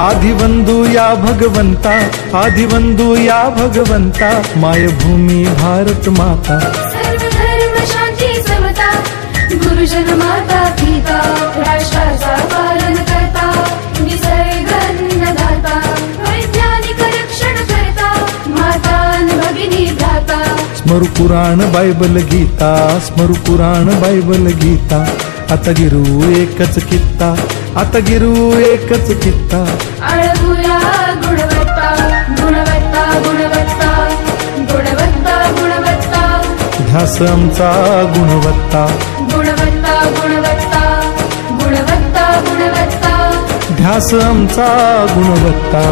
आदिवंदू या भगवंता, आदिवंदू या भगवंता, मायभूमी भारत माता, सर्व धर्म शांती समता, गुरुजन माता पिता, राष्ट्राचा पालन करता, निसर्ग अन्नदाता, वैज्ञानिक रक्षण करता, माता अन भगिनी भ्राता. स्मरू पुराण बायबल गीता, स्मरू पुराण बायबल गीता, आता गिरू एकच कित्ता, आता गिरू एकच कित्ता. आळगुया गुणवत्ता, गुणवत्ता, गुणवत्ता, गुणवत्ता, गुणवत्ता, ध्यास आमचा गुणवत्ता, गुणवत्ता, गुणवत्ता, गुणवत्ता, गुणवत्ता. ध्यास आमचा गुणवत्ता.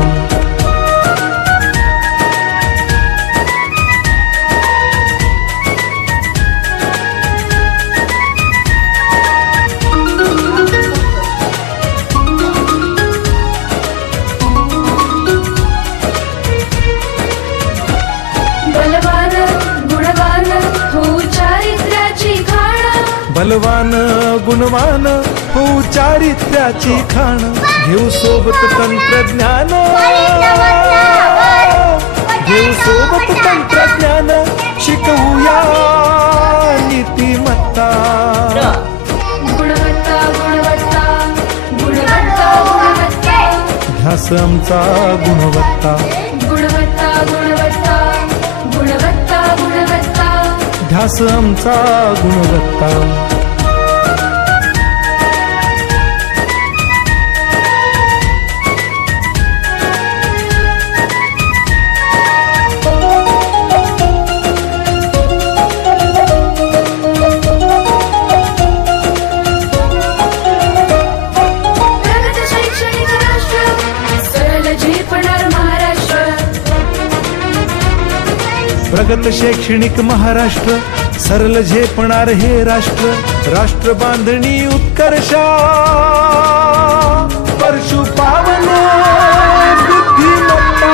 बलवान गुणवान हो चारित्र्याची खाण, बलवान गुणवान हो चारित्र्याची खाण, घेऊ सोबत तंत्रज्ञान, घेऊ सोबत तंत्रज्ञान, शिकवूया नीतिमत्ता. गुणवत्ता, गुणवत्ता, गुणवत्ता, गुणवत्ता, ध्यास आमचा गुणवत्ता, गुणवत्ता, गुणवत्ता, गुणवत्ता, गुणवत्ता. ध्यास आमचा गुणवत्ता. प्रगत शैक्षणिक राष्ट्र, सरळ झेपणार महाराष्ट्र. प्रगत शैक्षणिक महाराष्ट्र, सरल झेपणार हे राष्ट्र, राष्ट्र बांधणी उत्कर्षा, परशु पावन बुद्धिमत्ता.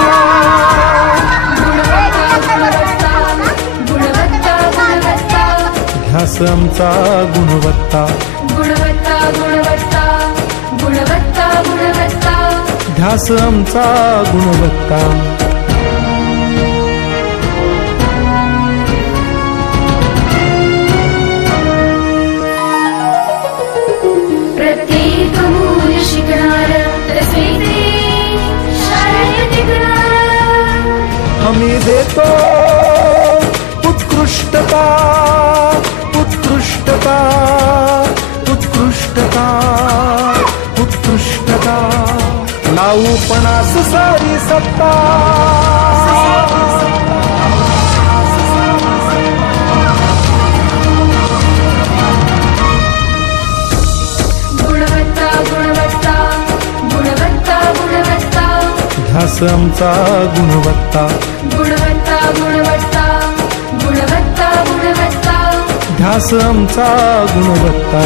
गुणवत्ता, गुणवत्ता, गुणवत्ता, गुणवत्ता, ध्यास आमचा गुणवत्ता, गुणवत्ता, गुणवत्ता, गुणवत्ता, गुणवत्ता. ध्यास आमचा गुणवत्ता. प्रत्येक मूल शिकणार, तसे ते शाळेत टिकणार. आम्ही देतो उत्कृष्टता, उत्कृष्टता, उत्कृष्टता, उत्कृष्टता, लावू पणास सारी सत्ता. गुणवत्ता, गुणवत्ता, गुणवत्ता, गुणवत्ता, ध्यास आमचा गुणवत्ता, गुणवत्ता, गुणवत्ता, गुणवत्ता, गुणवत्ता. ध्यास आमचा गुणवत्ता.